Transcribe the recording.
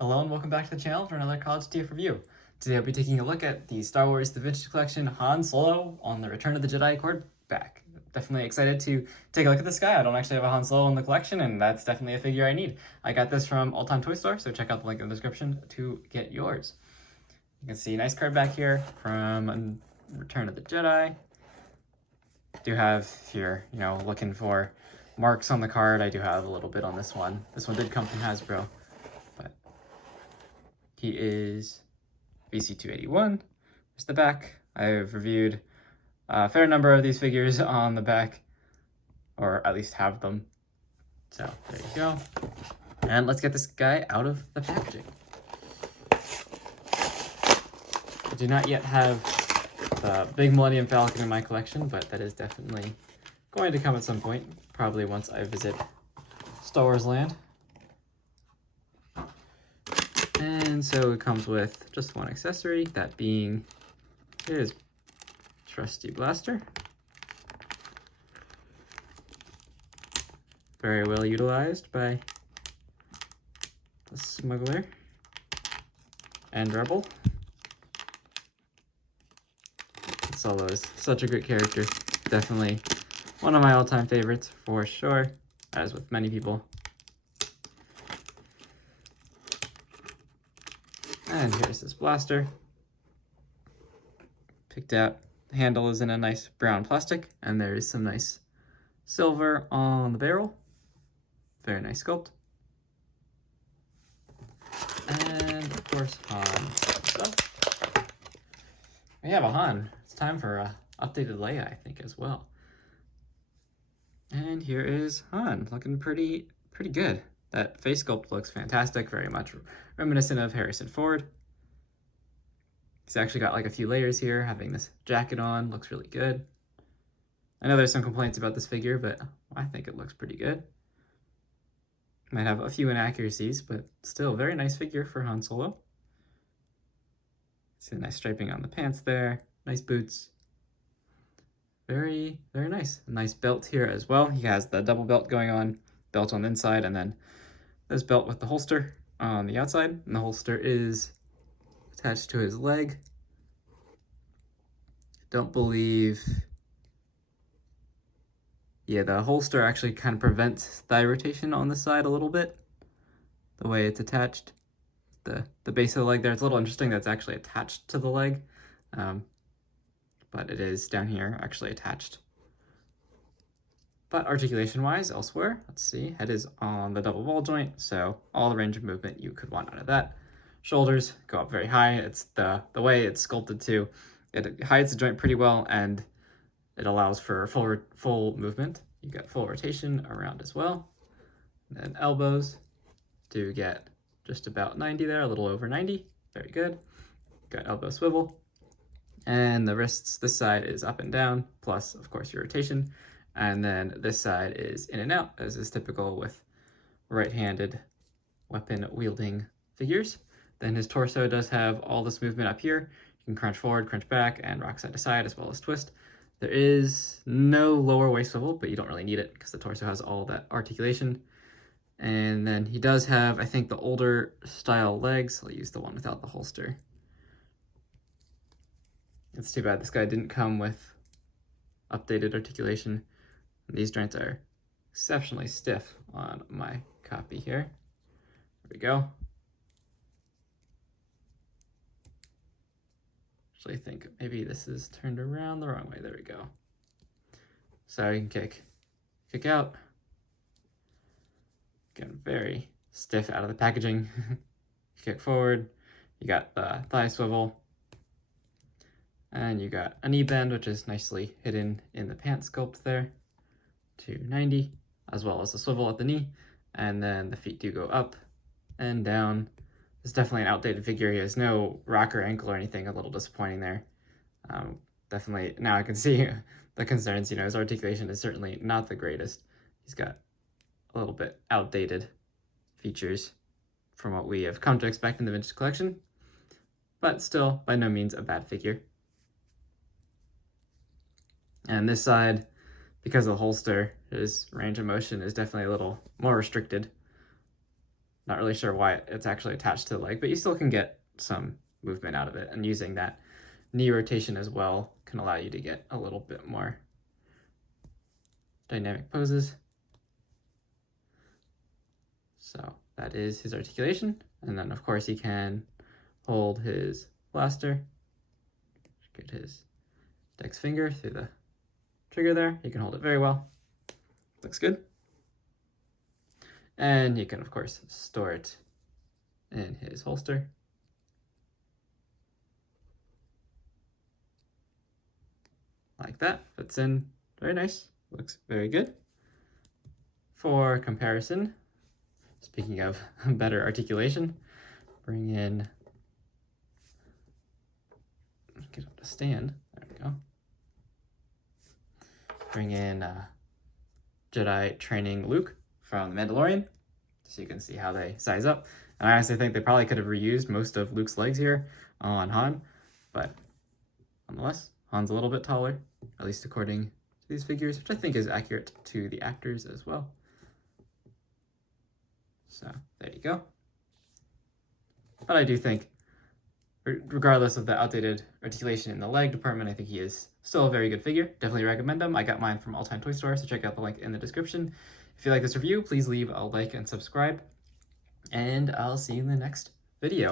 Hello and welcome back to the channel for another College TF review. Today I'll be taking a look at the Star Wars The Vintage Collection Han Solo on the Return of the Jedi quarterback. Definitely excited to take a look at this guy. I don't actually have a Han Solo in the collection, and that's definitely a figure I need. I got this from All Time Toy Store, so check out the link in the description to get yours. You can see a nice card back here from Return of the Jedi. Do have here, looking for marks on the card. I do have a little bit on this one. This one did come from Hasbro. He is VC281. There's the back. I've reviewed a fair number of these figures on the back, or at least have them. So there you go. And let's get this guy out of the packaging. I do not yet have the big Millennium Falcon in my collection, but that is definitely going to come at some point, probably once I visit Star Wars Land. And so it comes with just one accessory, that being his trusty blaster. Very well utilized by the Smuggler and Rebel. Solo is such a great character. Definitely one of my all-time favorites for sure, as with many people. And here's this blaster. Picked out. The handle is in a nice brown plastic, and there is some nice silver on the barrel. Very nice sculpt. And of course, Han. So, we have a Han. It's time for a updated Leia, I think, as well. And here is Han, looking pretty good. That face sculpt looks fantastic, very much reminiscent of Harrison Ford. He's actually got like a few layers here, having this jacket on, looks really good. I know there's some complaints about this figure, but I think it looks pretty good. Might have a few inaccuracies, but still very nice figure for Han Solo. See the nice striping on the pants there, nice boots. Very nice. A nice belt here as well. He has the double belt going on, belt on the inside, and then this belt with the holster on the outside, and the holster is attached to his leg. Don't believe... Yeah, the holster actually kind of prevents thigh rotation on the side a little bit, the way it's attached. The base of the leg there, it's a little interesting that it's actually attached to the leg, but it is down here actually attached. But articulation-wise, elsewhere, let's see, head is on the double ball joint, so all the range of movement you could want out of that. Shoulders go up very high. It's the way it's sculpted too. It hides the joint pretty well, and it allows for full movement. You get full rotation around as well. And then elbows do get just about 90 there, a little over 90. Very good. Got elbow swivel. And the wrists, this side is up and down, plus, of course, your rotation. And then this side is in and out, as is typical with right-handed weapon-wielding figures. Then his torso does have all this movement up here. You can crunch forward, crunch back, and rock side to side, as well as twist. There is no lower waist swivel, but you don't really need it because the torso has all that articulation. And then he does have, I think, the older style legs. I'll use the one without the holster. It's too bad this guy didn't come with updated articulation. These joints are exceptionally stiff on my copy here. There we go. Actually, I think maybe this is turned around the wrong way. There we go. So you can kick out. Getting very stiff out of the packaging. Kick forward. You got the thigh swivel. And you got a knee bend, which is nicely hidden in the pant sculpt there, to 90, as well as the swivel at the knee. And then the feet do go up and down. It's definitely an outdated figure. He has no rocker ankle or anything, a little disappointing there. Definitely, now I can see the concerns. His articulation is certainly not the greatest. He's got a little bit outdated features from what we have come to expect in the vintage collection, but still by no means a bad figure. And this side, because of the holster, his range of motion is definitely a little more restricted. Not really sure why it's actually attached to the leg, but you still can get some movement out of it. And using that knee rotation as well can allow you to get a little bit more dynamic poses. So that is his articulation. And then of course he can hold his blaster, get his dex finger through the trigger there. He can hold it very well. Looks good. And you can of course store it in his holster. Like that, fits in very nice, looks very good. For comparison, speaking of better articulation, bring in, get up to stand, there we go. Bring in Jedi training Luke from The Mandalorian, so you can see how they size up. And I honestly think they probably could have reused most of Luke's legs here on Han, but nonetheless, Han's a little bit taller, at least according to these figures, which I think is accurate to the actors as well. So there you go. But I do think, regardless of the outdated articulation in the leg department, I think he is still a very good figure. Definitely recommend him. I got mine from All Time Toy Store, so check out the link in the description. If you like this review, please leave a like and subscribe, and I'll see you in the next video.